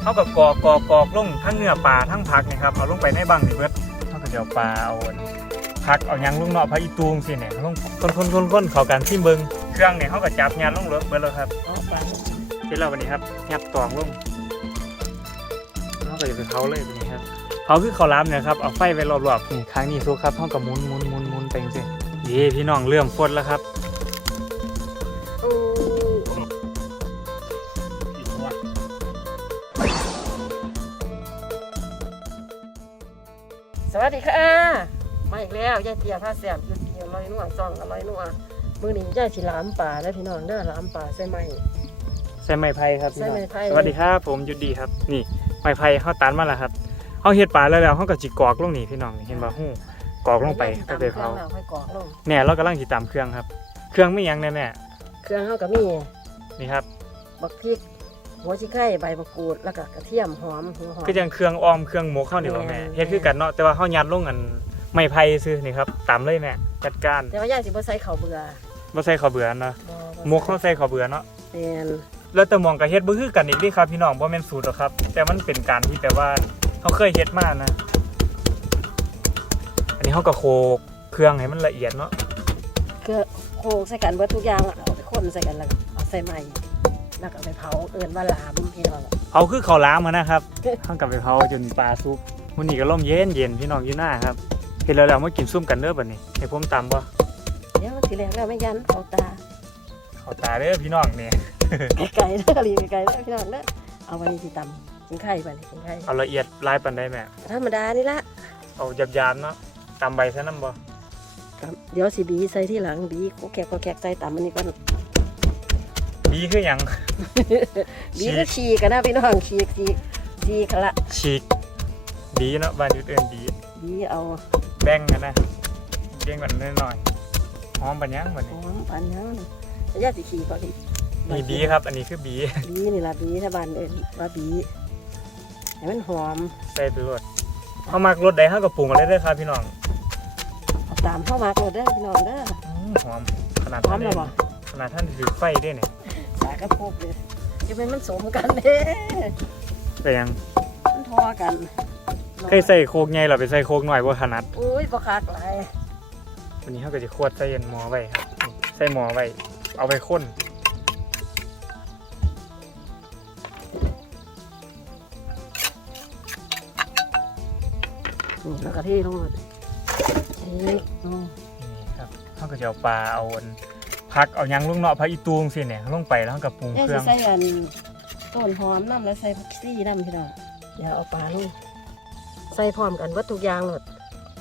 เท่ากับกอกกอกกอกลงทั้งเนื้อปลาทั้งผักนี่ครับเอาลงไปในบังนี่เบิดเท่ากับเดี๋ยวปลาเอาผักเอายังลงเนาะผักอีตูงสิเนี่ยลงคนคนคนคนเข้ากันที่เบิงเครื่องเนี่ยเขาก็จับงานลงเบิดเบิดแล้วครับเอาไปเสร็จแล้ววันนี้ครับยับตองลงเขาก็จะไปเผาเลยวันนี้ครับเผาคือข้าวล้ามเนี่ยครับเอาไฟไว้รอบๆนี่ครั้งนี้สุกครับเขาก็หมุนหมุนหมุนหมุนไปจังซี่ดีพี่น้องเริ่มฟดแล้วครับ วัสดีค่ะมาอีกแล้วยายเตียผ้าแสบหยุดเดียวลอยนัวซองอร่อยนัวมือนี้ยายสิหลามป่าแล้วพี่น้องเด้อหลามป่าใส่ไหม ใส่ไม้ไผ่ครับพี่น้องใส่ไม้ไผ่ สวัสดีครับผมยุดดีครับ นี่ไม้ไผ่เขาตันมาแล้วครับเขาเฮ็ดปลาแล้วแล้วเขาก็จิกรอกลงนี่พี่น้องนี่เห็นบ่ฮู้กรอกลงไปก็ไปเผาแล้วค่อยกรอกลงแน่เรากำลังสิตามเครื่องครับ เครื่องไม่ยังแน่แน่เครื่องเฮาก็มีๆนี่ครับบักพริก หัวชิไข่ใบมะกรูดแล้วก็กระเทียมหอมหัวหอม คือจังเครื่องออมเครื่องหมกเข้านี่บ่แม่แม่นเฮ็ดคือกันเนาะแต่ว่าเขายัดลงอันไม้ไผ่ซื่อนี่ครับตามเลยแม่จัดการแต่ว่ายายสิบ่ใส่ข้าวเบื่อบ่ใส่ข้าวเบื่อเนาะบ่บ่หมกเขาใส่ข้าวเบื่อเนาะแม่นแล้วแต่หมองก็เฮ็ดบ่คือกันอีกเด้ครับพี่น้องบ่แม่นสูตรหรอกครับ แต่มันเป็นการที่แบบว่าเขาเคยเฮ็ดมานะ อันนี้เขาก็โคลกเครื่องให้มันละเอียดเนาะ คือโคกใส่กันเบิดทุกอย่างอะเอาไปคนใส่กันแล้วก็เอาใส่ไหม แล้วก็เอาไปเผาเอิ้นว่าหลามพี่น้องเอาคือข้าวหล้ามอะนะครับเขากลับไปเผาจนปลาซุปมื้อนี้ก็ร่มเย็นเย็นพี่น้องอยู่หน้าครับเฮ็ดแล้วแล้วมากินซุ่มกันเด้อบัดนี้ให้ผมตำบ่เดี๋ยวมันสิแลกแล้วไม่ยันเอาตาเข้าตาเด้อพี่น้องนี่ไกลๆเด้อรีบไกลๆเด้อพี่น้องเด้อเอาวันนี้สิตำกินไข่ไปเลยกินไข่เอาละเอียดหลายปานใดแม่ธรรมดานี่ละเอาหยาบๆเนาะตำใบซะนำบ่ครับเดี๋ยวสิบีใส่ที่หลังบีโคแกกโคแกกใส่ตำอันนี้ก่อนบีคือหยัง บีก็ฉีกกันนะพี่น้องฉีกฉีกฉีกละฉีกบีเนาะบ้านอยู่เอิ้นบีบีเอาแบ่งกันนะแบ่งกันน้อยๆหอมปัญญังบัดหนี้อมปันยังจะยาสิฉีกก่อนดินี่บีครับ อันนี้คือบีบีนี่ละบีถ้าบ้านเอิ้นว่าบีให้มันหอมใส่ไปรสเขามักรสใดเขาก็ปรุงกันได้เลยครับพี่น้องเอาตามเข้ามาก็เด้อพี่น้องเด้ออืมหอมขนาดหอท่ามนแล้วบ่ขนาดท่านถือไฟด้วยเนี่ยสากระโพกเลยจะเป็นมันสมกันเด้แต่ยังมันทอกันเคยใส่โคกใหญ่หรอไปใส่โคกหน่อยบ่ถนัดอุ้ยบ่คักหลายวันนี้เขาก็จะควดใส่หม้อไว้ครับนี่ใส่หม้อไว้เอาไปข้นนี่แล้วก็ที่ลงมาเอ๊ะลง นี่ครับเขาก็จะเอาปลาเอาอัน ผักเอาหยังลงเนาะผักอีตูงสิเนี่ยลงไปแล้วเขาก็ปรุงเอ๊ะเครื่สิอง ใส่อันต้นหอมน้ำแล้วใส่ผักซี่น้ำพี่น้องเดี๋ยวเอาปลาลงใส่พร้อมกันวัตถุกอย่างหมด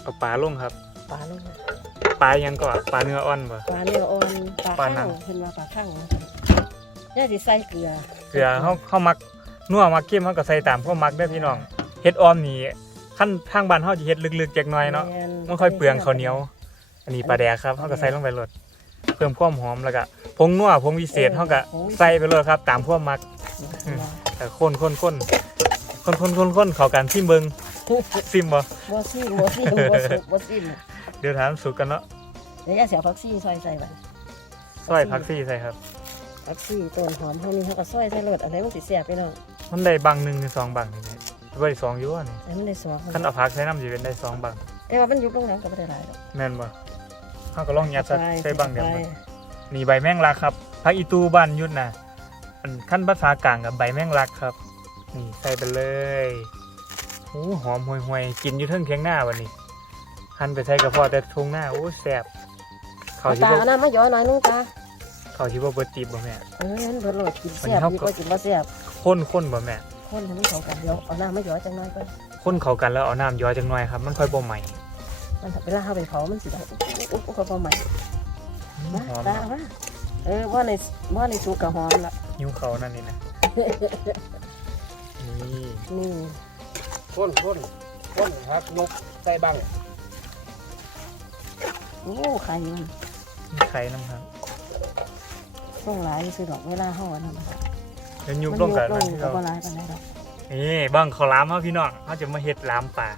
เอาปลาลงครับ ปลาลงปลายังก่อนปลาเนื้ออ่อนบ่ ปลาเนื้ออ่อนปลาปลาข้างหนังเพิ่นว่าปลาข้างเนี่ยสิใส่เกลือเกลือเขาเขามักนัวมักเค็มเขาก็ใส่ตามพวกมักได้อพี่น้องเฮ็ดออมนี่ขั้นทางบ้านเขาจะเฮ็ดลึกๆจักหน่อยเนาะแม่มันค่อยเปลืองข้าวเหนียว อันนี้ปลาแดกครับเขาก็ใส่ลงไปรด เพิ่มความหอมแล้วก็ผงนัวผงวิเศษเขาก็ใส่ไปเลยครับ ตามพวกมักแต่คนคนคนคนคนคนคนเขากันซิมเบิงซิมบ่บ่ซิมบ่ซิมบ่สุกบ่ซิมเดี๋ยวถามสุกกันเนาะเดี๋ยวจะเสียผักซี่ซอยใส่ไปซอยผักซี่ใส่ครับผักซี่ต้นหอมเท่านี้เขาก็ซอยใส่รสอะไรมันสิแซ่บไปเนาะมันได้บังหนึ่งหรือสองบังนี่นะว่าได้สองอยู่วะนี่แต่มันได้สองขั้นเอาผักใส่น้ำจะเป็นได้สองบังแต่ว่ามันยุบลงน้ำก็บ่ได้หลายดอกแม่นบ่ เขาก็ลองยัดใส่ใส่บังเดียวนนี่ใบแมงลักครับผักอีตูบ้านยุทธนะอันขั้นภาษากลางกับใบแมงลักครับ นี่ใส่ไปเลยโอ้หอมห่วยห่วยๆกินอยู่เทิงเทียงหน้าวันนี้หั่นไปใส่กระเพาะแต่ทุ่งหน้าโอ้แซ่บเขาเอาที่บ่เอาน้ำมาย้อยน่อยนึงตาเขาที่บ่เบิดตีบบ่แม่เออนั่นเพิ่นโหลดกินแซ่บดีกว่ากินบ่แซ่บข้นข้นบ่แม่คนให้มันเข้ากันเดี๋ยวเอาน้ำมาย้อยจังน้อยก่อนข้นเข้ากันแล้วเอาน้ำย้อยจังน่อยครับ มันค่อยบ่ใหม่ มันเวลาเฮาไปเผามันสิได้อุ๊บอุ๊บก็พอใหม่มาหอมตามาเออว่าในว่าในสุกกับหอมละหิวเขานั่นนี่นะนี่นี่พ่นพ่นพ่นครับนกใส่บังโอ้ไข่มันมีไข่น้ำครับต้องหลายซื้อดอกเวลาเฮาอันนั้นมันเดี๋ยวยุบลงกันนะที่เราบ่หลายปานใดดอกนี่เบ้างเขาล้ามเขาพี่น้องเขาจะมาเฮ็ดล้ามป่า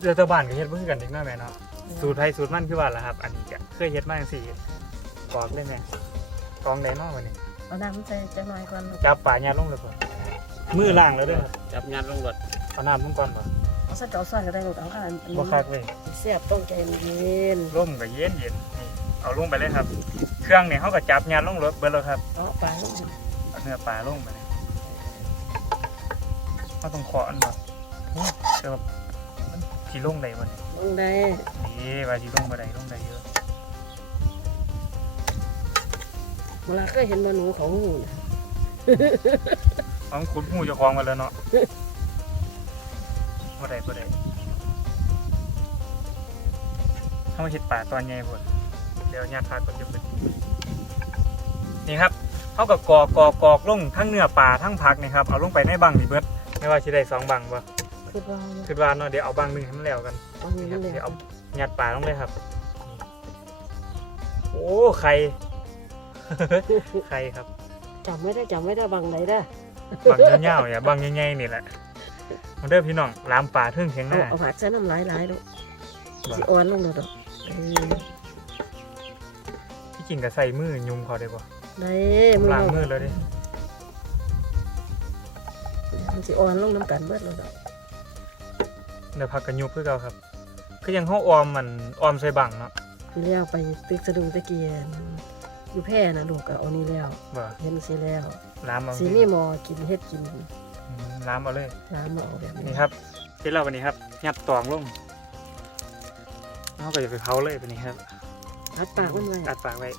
เจ้าบ้านก็เฮ็ดเพื่อกันอีกหน้อยแม่เนาะสูตรไทยสูตรมันคือว่าล่ะครับ อันนี้ก็เคยเฮ็ดมาจังซี่บอกเลยแม่กองได้เนอกวันนี้เอาน้ำใส่จังน้อยก่อนจับป่าญาลงเลยก่อนมือล่างแล้วเด้วยจับงานลงรถเอาน้ำมึงก่อนบ่เอาสักเก่าซอยก็ได้หมดเอาอันอันบ่คักเว้ยเสียบต้องใจเย็นร่มก็เย็นเย็นนี่เอาลงไปเลยครับ เครื่องเนี่ยเขาก็จับยานลงรถเบิดแล้วครับเอาไปลงเอาเนื้อปลาลงไปเลยเขาต้องเคาะอันบ่โอ้แต่ว่ามัน สิลงได้บ่เนี่ยลงได้นี่ว่าสิลงบ่ได้ลงได้เยอะเวลาเคยเห็นมาหนูเขาหูนะเอาขุดหูเจ้าของมาแล้วเนาะบ่ได้บ่ได้เขามาเห็ดป่าตอนใหญ่พุ่นเดี๋ยวญาติพาก็จะเป็นนี่ครับเขาก็กอกกอกกอกลงทั้งเนื้อปลาทั้งผักนี่ครับเอาลงไปในบังนี่เบิดไม่ว่าสิได้สองบังบ่ คือว่าคือว่าเนาะเดี๋ยวเอาบังหนึงให้มันแล้วกันบางนี่คมัรับนเลยเดี๋ยวเอายัดปลาลงเลยครับนี่โอ้ไข่ไข่ครับจำไม่ได้จำไม่ได้บางไหนได้บังเงาวๆอย่าบังใหญ่ๆนี่แหละมาเด้อพี่น้องลามปลาเทิงเทียงหเอาน้าเอาผักใส่น้ำลายหลายๆดูบ่สิอ่อนลงเด้อดอกเออที่จริงก็ใส่มือยุมเขาได้ป่ะได้ล้างมือแล้วดิมันสิอ่อนลงน้ำกันเบิดแล้วดอก เดี๋ยวพักกันยุบเพื่อเก่าครับ คือยังห้องออมมันออมใส่บังเนาะเลี้ยวไปตึกสะดุงตะเกียนอยู่แพร่นะลูกก็เอานี่แล้วบ่เห็นสิแล้วลามเอาสีนี่หมอกินเฮ็ดกินอืมลามเอาเลย น้ำหมอแบบนี้นี่ครับที่เราวันนี้ครับยัดตองลงเราก็จะไปเผาเลยวันนี้ครับอัดปากมันไว้อัดปากไว้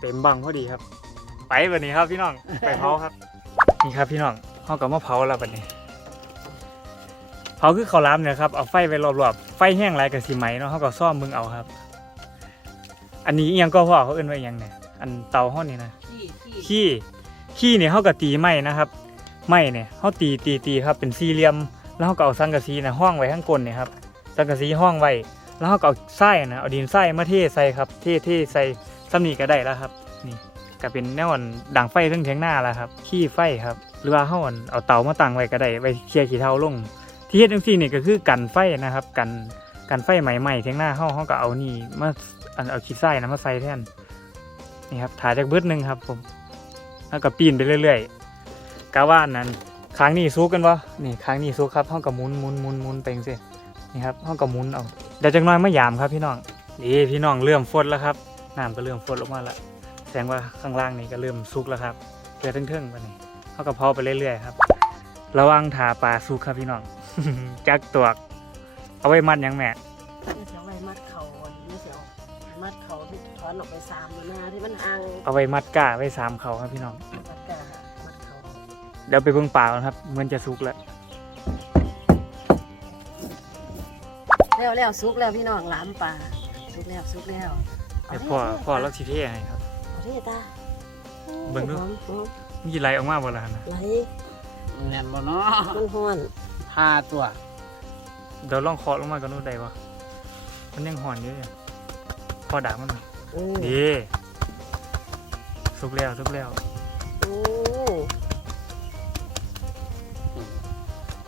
เต็มบังพอดีครับ ไปวันนี้ครับพี่น้อง ไปเผาครับ นี่ครับพี่น้องเขาก็มาเผาแล้ววันนี้เผาคือข้าวหล้ามเนี่ยครับเอาไฟไว้รอบๆไฟแห้งไรกับสีไหมเนาะเขาก็ซ่อมมึงเอาครับ อันนี้อิหยังก็พ่อเขาเอิ้นว่าอิหยังเนี่ยอันเตาห้อนี่นะขี้ขี้ขี้ขี้เนี่ยเขาก็ตีไม้นะครับไม้เนี่ยเขาตีตีตีครับเป็นสี่เหลี่ยม แล้วเขาก็เอาสังกะสีนะห้องไว้ข้างก้นเนี่ยครับสังกะสีห้องไว้ แล้วเขาก็เอาไส้นะเอาดินไส้มาเทใส่ครับ เทเทใส่ซ้ำนี่ก็ได้แล้วครับ นี่ก็เป็นแนวอันดังไฟเทั้งเทียงหน้าแล้วครับขี้ไฟครับ หรือว่าเขาอันเอาเตามาตั้งไว้ก็ได้ไว้เคลียร์ขี้เท้าลง ที่เฮ็ดจังซี่นี่ก็คือกันไฟนะครับ กันกันไฟใหม่ๆเทียงหน้าเขาเขาก็เอานี่มาอันเอาขี้ไส้นะมาใส่แทนนี่ครับถ่ายจากเบิดหนึงครับผมแล้วก็ปีนไปเรื่อยๆกะว่านั้นค้างนี่ซุกกันวะนี่ค้างนี่ซุกครับห้องกับมุนมุนมุนมุนไปจังซี่นี่ครับห้องกับมุนเอาเดี๋ยวจักหน้อยมายามครับพี่น้องนี่พี่น้องเริ่มฟดแล้วครับน้ำก็เริ่มฟดลงมาแล้วแสดงว่าข้างล่างนี่ก็เริ่มซุกแล้วครับเกลือเทิงๆไปนี่เขาก็เพาไปเรื่อยๆครับระวังถาปลาซุกครับพี่น้อง จักตวก เอาไว้มัดหยังแม่นี่เสียวไว้มัดเข่าอันนี้เสียวมัดเข่าที่ถอนออกไปสามเลยนะที่มันห่างเอาไว้มัดก้าไว้สามเขาครับพี่น้องมัดกามัดเข่าเดี๋ยวไปเบิ่งปลากันครับมันจะซุกแล้วแล้วแล้วสุกแล้วพี่น้องหลามปลาสุกแล้วสุกแล้วเดี๋ยวพ่อพ่อเราสิเท่ให้ครับ เอาที่ตาเบิ่งดูหอมหอมมีไหลออกมาบ่ล่ะนะไหลแน่นบ่เนาะมันห้อน ห้าตัว เดี๋ยวลองเคาะลงมากันดูได้ปะมันยังห่อนอยู่เนี่ยพอด่ามันหน่อยเออดีสุกแล้วสุกแล้วโอ้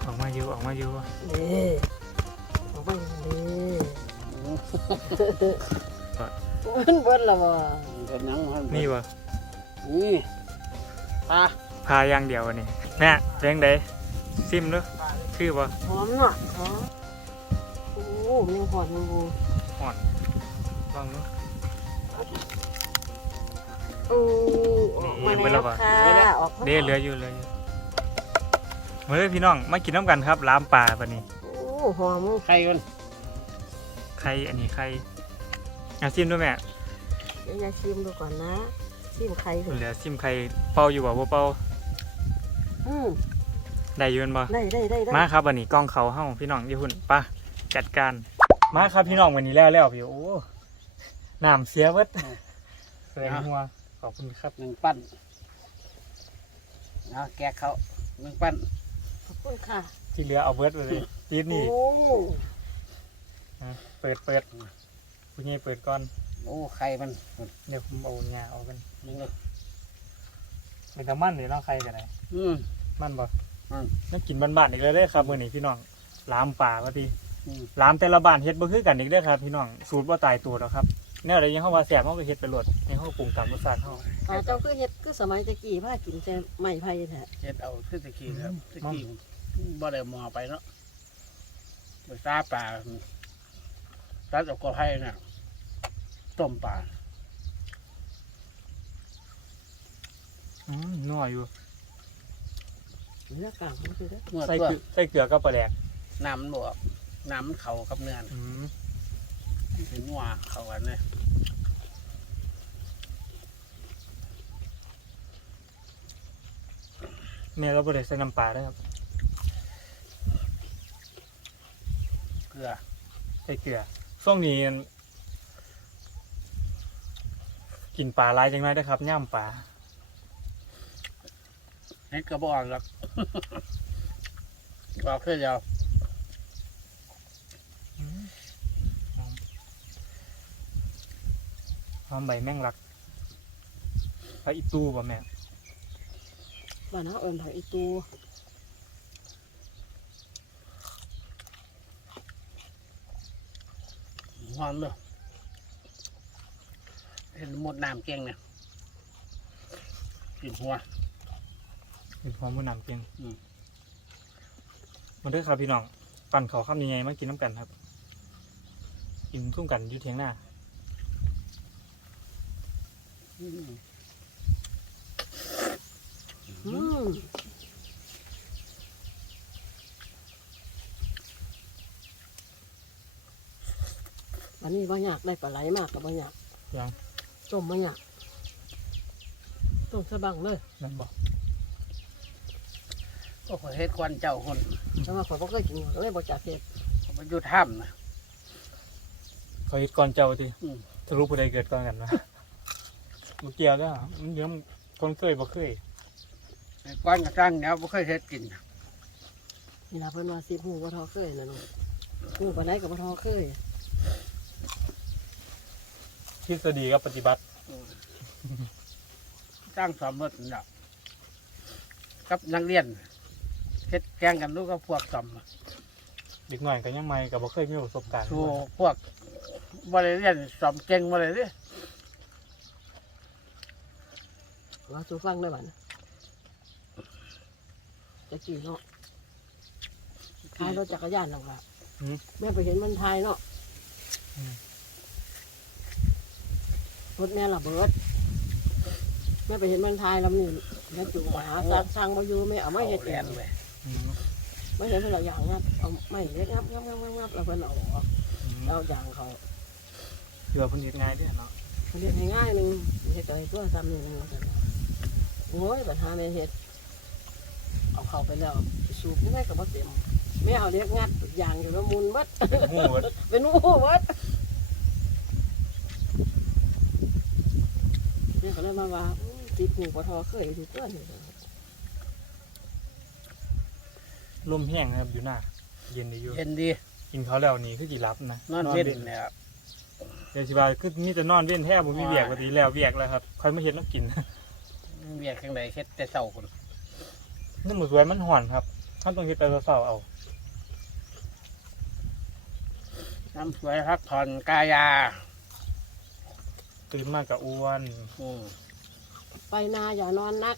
ออกมาอยู่ออกมาอยู่เด้ออกมาอย่างนี้มันเบิดและบ่เป็นหยังมันนี่ปะนี่ปลา พาอย่างเดียวอันนี้แม่เลี้ยงไดซิมเด้อ คือปะหอมเนาะหอมโอ้มันยังหอมอยู่ห่อนลองดู โอ้ออกมานี่เบิดแล้แล้ววบ่ค่ะออกมาเด้เหลืออยู่เหลืออยู่มาเลยพี่น้องมากินน้ำกันครับล้ามปลาปะนี่โอ้หอมไข่กันใครอันนี้ใครเอาซิมด้วยแม่เดี๋ยวยายชิมดูก่อนนะชิมไข่ดูเหลือซิมใครเป่าอยู่บ่บ่เป่าอืม ได้อยืนบ่ได้ได้ได้ได้มาครับวันนี้กล้องเขาเฮ้าพี่น้องยี่หุ่นปะจัดการ มาครับพี่น้องวันนี้แล้วแล้วพี่โอ้น้ำเสียเบิดเสียหัวขอบคุณครับหนึ่งปั้นเอาแกะเขาหนึ่งปั้นขอบคุณค่ะ ที่เหลือเอาเบิดไปเลยตีดนี่โอ้อะเปิดเปิดคุณยี่เปิดก่อนโอ้ไข่มันเดี๋ยวผมเอาหญ้าเอากันนึงเลยเป็นน้ำมันหรือน้องใครกันไหนอืมมันบ่อืม ยังกินบ้านๆอีกเลยเด้อครับมื้อนี้พี่น้องล้ามป่าพอดีอืมล้ามแต่ละบ้านเฮ็ดบ่คือกันอีกเด้อครับ พี่น้องสูตรบ่ตายตัวหรอกครับแนวใดยังเฮาว่าแซ่บเฮาก็เฮ็ดไปโลดยังเฮาปรุงตามรสชาติเฮาอ่าเจ้าคือเฮ็ดคือสมัยตะกี้พากินแต่ไม้ไผ่แท้เฮ็ดเอาขึ้นตะกี้ครับอืตะมกี้บ่ได้หมอไปเนาะไปซาปลาตัดเอากระไผ่น่ะต้มปลาอืมนัวอยู่ เนื้อกลางมันคือเด้อเมื่อใส่ตัวเกลือใส่เกลือกับปลาแดกน้ำมันบวกน้ำมันเข้ากับเนื้อน่ะอืมถึงนัวเข้ากันเลยแม่เราบ่ได้ใส่น้ำปลาเด้อครับเกลือใส่เกลือช่วงนี้กินปลาหลายจังได๋เด้อครับย่ำปลา เฮ็ดกระบอกแล้วบอกคือเดียวอืมหอมหอมใบแมงลักพระอีตูบ่แม่บ้านเฮาเอิ้นผักอีตูหอมเลยเห็นหมดน้ำเก่งเนี่ยกินหัว มีหอมบนน้ำเพียงอืม มาเด้อครับพี่น้อง ปั่นเขาวข้ามยังไงมากินน้ำกันครับ กินทุ่มกันอยู่เทียงหน้า อืมอืมอันนี้บ่อยากได้ปลาไหลมากก็บ่อยากยัง ต้มบ่อยากต้มสะบังเลยนั่นบอก ก็ขอเฮ็ดควันเจ้าคนแต่ว่าข่อยบ่เคยกินก็เลยบ่จักเฮ็ดมันอยู่ถ้ำนะเขาฮิตก่อนเจ้าทีอืมสรุปผู้ใดเกิดก่อนกันนะบ่เกี่ยวแล้วมันเดี๋ยวมันคนเคยบ่เคยไอ้ควันกระจังเนี่ยไม่เคยเฮ็ดกินนี่ล่ะเพิ่นว่าสิฮู้บ่ทอเคยน่ะเนาะฮู้ปานใดก็บ่ทอเคยทฤษฎีกับปฏิบัติจ้างสอมรถนี่แหละกับนักเรียนเฮ็ดแข่งกันลูกกับพวกสอมเด็กหน่อยก็ยังไม่กับบ่เคยมีประสบการณ์สู้พวกบริเรียนสอมเก่งมาเลยดิว่าสู่ฟังได้บัดนะจะกี่เนาะขายรถจักรยานนั่นล่ะอืมแม่ไปเห็นมันทายเนาะอืมรถแม่ระเบิดแม่ไปเห็นมันทายลำนี้แม่จูงมาหาสร้างสร้างมาอยู่ไม่เอาไม่เห็ดเรีแก่ยนนเลยอืม ไม่เห็นเพื่อนเราอย่างงับเอาไม่เล็กงับงับงับงับงับแล้วเพื่อนเอาออกอืมเอาอย่างเขาคือว่าเพิ่นเฮ็ดง่ายเด้อเนาะเขาเรียกง่ายๆหนึ่งเห็ดอะไรตัวซ้ำหนึ่งโอ้ยปัญหาแม่เห็ดเอาเข้าไปแล้วสูบไม่ได้กับว่าเต็มแม่เอาเล็กงัดอย่างอยู่แล้วมุนมัดเป็นหูเบิดเป็นงูวัดเนี่ยเขาเลยมาว่าอื้อติดหูปะทอเคยดูเพื่อนนี่ ลมแห้งนะครับอยู่หน้า เย็นดีอยู่เย็นดีกินเขาวแล้วนี่คือสิหลับนะนอนเว้นเนี่ยครับเดี๋ยวสิว่าคือมีแต่นอนเว้นแท้บ่มีเวียกปกติแล้วเวียกแล้วครับค่อยมาเฮ็ดแล้วกินเบียดข้างในเฮ็ดแต่เช้าคนน้ำหมูสวยมันห่อนครับท่านต้องเฮ็ดแต่เช้าๆเอาน้ำสวยพักผ่อนกายาตื่นมากกับอ้วน อืมไปนาอย่านอนนัก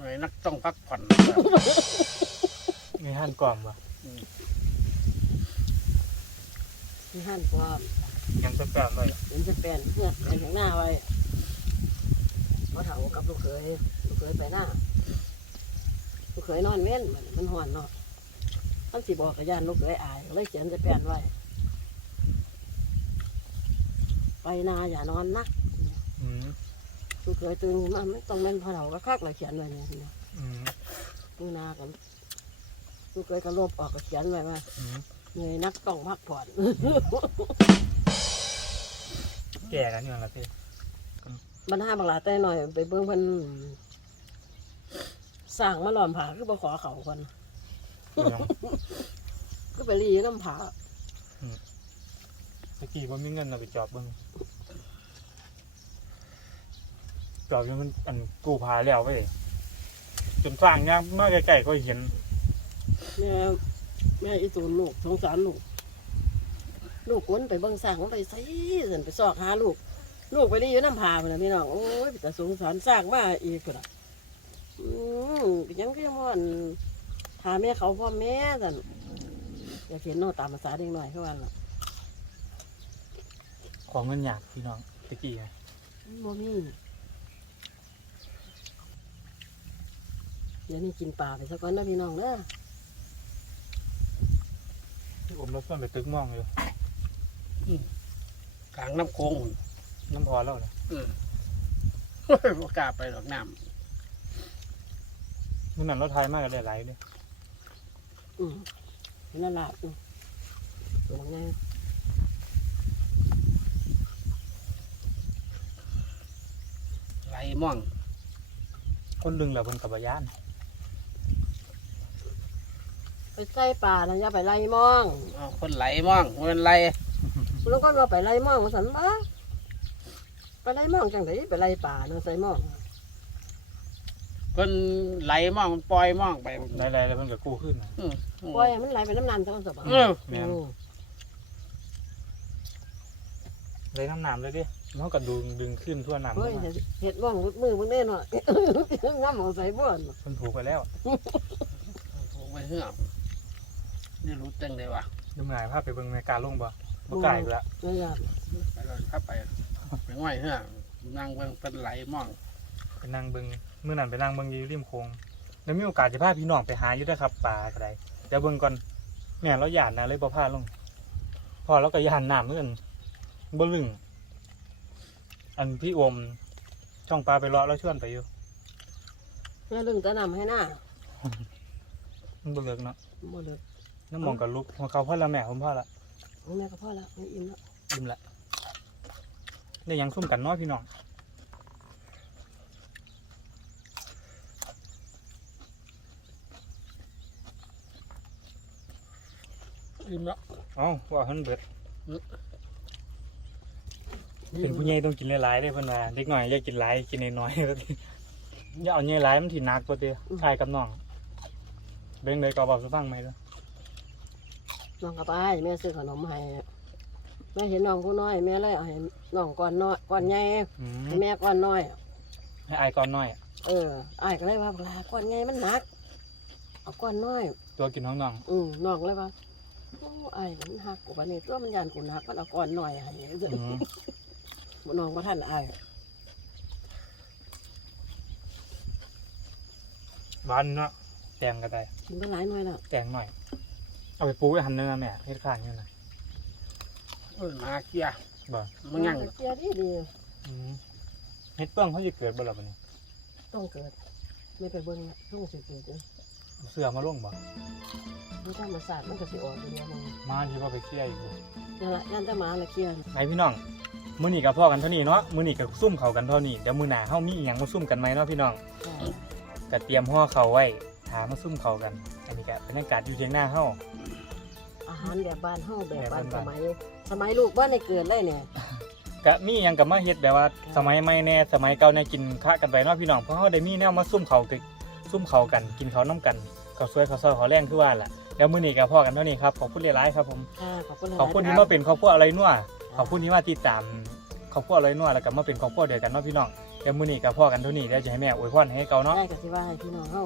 หน่อยนักต้องพักผ่อนมีหันกล่อมว่ะที่หันกว่ายังจะแปลกเลยเห็นจะแปลนเพื่อนแปลนอย่างหน้าไว้มาถามกับลูกเขยลูกเขยไปหน้าลูกเขยนอนเว้นมันมันห่อนเนาะท่านสิบอกกับยานลูกเขยอายก็เลยเขียนจะแปลนไว้ ไปนาอย่านอนนักอืม ลูกเขยตื่นขึ้นมามันต้องแม่นพอเราก็คักเลยเขียนไว้เนี่ยนะอืมมือนากันลูกเคยก็ลบออกก็เขียนไว้ว่าอืมเหนื่อยนักต้องพักผ่อนแก่แล้วนี่มันละพี่บรรหาบังหลาแต่หน่อย ไปเบิ่งเพิ่นสร้างมาหลอมผาคือบ่ขอเขาคนยังคือไปรีน้ำผา ตะกี้ว่ามีเงินเราไปจอบเบิ่ง จอบจนมันอันกู้พาแล้วไปจนสร้างยากมากไกลๆก็เห็น แม่แม่อีตูนลูกสงสารลูก ลูกคนไปเบิ่งสร้างมันไปใส่สันไปซอกหาลูก ลูกไปนี่อยู่น้ำพาพุ่นน่ะพี่น้องโอ้ยแต่สงสารสร้างมาอีกพุ่นน่ะอืมเป็นหยังก็ยังว่าอั่นหาแม่เขาพ่อแม่สันอยากเห็นเนอตามภาษาเด็กหน่อยเขาว่าล่ะของเงินอยากพี่น้องตะกี้ไงมันบ่มี ดี๋ยวนี้กินปลาไปสักก่อนนะพี่น้องเด้อที่ผมรถส่วนไปตึกมองอยู่กลางน้ำโค้งน้ำพอแล้วนะเออบ่กล้าไปหรอกน้นี่นั่นรถไทยมากเลยหลายเลยอืมนั่นละอืมเป็นยังไงำไหลม่องคนดึงแล้วบนกับบยาน ไปใส่ปลาแล้วอย่าไปไล่มองเอาคนไหลม่องมันไหลแล้วก็เราไปไล่มองมาสันบ้าไปไล่มองจังไดไปไล่ปลาเนาะใส่มองคนไหลม่องมันปล่อยม่องไปหลายๆแล้วมันก็กู้ขึ้นนะอืมปล่อยให้มันไหลไปน้ำนานเท่านั้นสบายเออแม่นอืมเลยน้ำน้ำเลยดิมันก็ดึงดึงขึ้นทั่วน้ำเฮ้ยเข้ามาเห็ดม่องรุดมือมึงแน่นอนน้ำของใส่บ้วนมันถูกไปแล้ว ถูกไปเหือก นี่รู้จังเลยวะดูหงายภาพไปเบิ่งในการลงบ่บ่ไก่ละนี่ยไปเลยเข้าไปไปง่อยเหือกนั่งเบิ่งเป็นไหลม่องไปนั่งเบิ่งเมื่อนั้นไปนั่งเบิ่งอยู่ริมโค้งแล้วมีโอกาสจะพาพี่น้องไปหาอยู่เด้อครับป่าก็ได้เดี๋ยวเบิ่งก่อนแม่เราหยาดนะเลยบ่พาลง พอเราก็ยานน้ำเหมือนกันบ่ลึงอันพี่อมช่องปลาไปเลาะแล้วชวนไปอยู่แม่ลึงจะนำให้หน้ามันบ่เลิกเนาะบ่เลย น้ำมองกับลุกของเขาพ่อละแม่ผมพ่อละของแม่ก็พอแล้วไม่อิ่มแล้วยิ้มละได้หยังซุ่มกันเน้อยพี่น้องอิ่มแล้วเอ้าว่าเพิ่นเบิดอืมเป็นผู้ใหญ่ต้องกินหลายๆเด้เพิ่นว่าเด็กน้อยอย่ากินหลายกินน้อยๆว่าติอย่าเอาใหญ่หลายมันสิหนักกว่าติชายกับน้องเบิ่งเลยก็บอกสิฟังไหมเด้อ น้องกับไปแม่ซื้อขนมให้แม่เห็นน้องผู้น้อยแม่เลยเอาให้น้องก่อนน้อยก่อนใหญ่อืมให้แม่ก่อนน้อย ให้อายก่อนน้อย เอออ้ายก็เลยว่าปลาก้อนไงมันหนักเอาก้อนน้อย ตัวกินของน้องอืมน้องเลยว่าโอ้อ้ายมันหักกูวันนี้ตัวมันยานกูหนักมันเอาก้อนน้อยให้อืมน้องมาท่านอ้ายหวานเนาะแตงก็ได้กินไปหลายหน่อยแล้วแตงหน่อย เอาไปปลูกไว้หันเนื้อแม่เฮ็ดข้างอยู่น่ะเออมาเคลียร์บ่มันยังเจียดีดีอืมเฮ็ดเปื้องเขาสิเกิดบ่ล่ะบัดนี้ต้องเกิด ไม่ไปเบิ่งละต้องสิเกิดเลยเอาเสื้อมาลงบ่มันธรรมศาสตร์มันก็สิออกอยู่แล้วมึงมาที่ว่าไปเคลียร์อีกบ่ นั่นละยันจะมาละเคลียร์ไอพี่น้องมื้อนี้กับพ่อกันเท่านี้เนาะมื้อนี้กับซุ่มเขากันเท่านี้เดี๋ยวมื้อหน้าเฮามีอีหยังมาซุ่มกันไหมเนาะพี่น้องก็เตรียมห่อเขาวไว้หามาซุ่มเขากัน อันนี้ก็บรรยากาศอยู่เทียงหน้าเฮา อาหารแบบบ้านเฮาแบบบ้านแบบสบ้านมัย สมัยลูกบ้านในเกิดเลยเนี่ยก็มีหยังกับมาเฮ็ดแบบว่าสมัยใหม่แน่สมัยเก่าแน่กินข้ากันไปเนาะพี่น้องเพราะเฮาได้มีแนวมาซุ่มเขาตึกซุ่มเขากันกินเขาวน้ำกันข้าวสวยข้าวซอยข้าวแรงคือว่าล่ะแล้วมื้อนี้ก็พ่อกันเท่านี้ครับขอบคุณหลายๆครับผมค่ะขอบคุณหลายๆขอบคุณที่มาเป็นครอบครัวอะไรนัวขอบคุณที่มาติดตามครอบครัวอะไรนัวแล้วก็มาเป็นครอบครัวเดียวกันเนาะพี่น้องเดี๋ยวมื้อนี้กับพ่อกันเท่านี้เดี๋ยวจะให้แม่อวยพรให้เก่าเนาะได้ก็สิว่าให้พี่น้องเฮา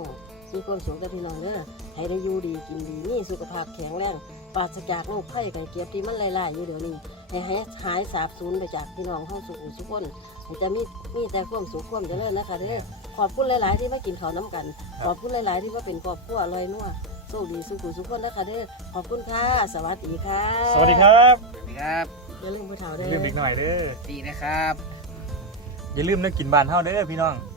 มีความสุขกับพี่น้องเด้อให้ได้อยู่ดีกินดีมีสุขภาพแข็งแรง ปราศจากโรคไข้ไข้เจ็บที่มันหลายๆอยู่เดี๋ยวนี้ให้หายหายสาบสูญไปจากพี่น้องเฮาสุขสุขคนให้จะมีมีแต่ความสุขความเจริญนะคะเด้อขอบคุณหลาย ๆ ที่มากินข้าวน้ำกัน ขอบคุณหลาย ๆ ที่มาเป็นครอบครัวอร่อยนัวโชคดีสุขสุขคนนะคะเด้อขอบคุณค่ะ สวัสดีค่ะสวัสดีครับสวัสดีครับอย่าลืมผู้เฒ่าอเด้ย่าอลืมอีกหน่อยเด้อดีนะครับอย่าลืมนึกกินบ้านเฮาเด้อพี่น้องค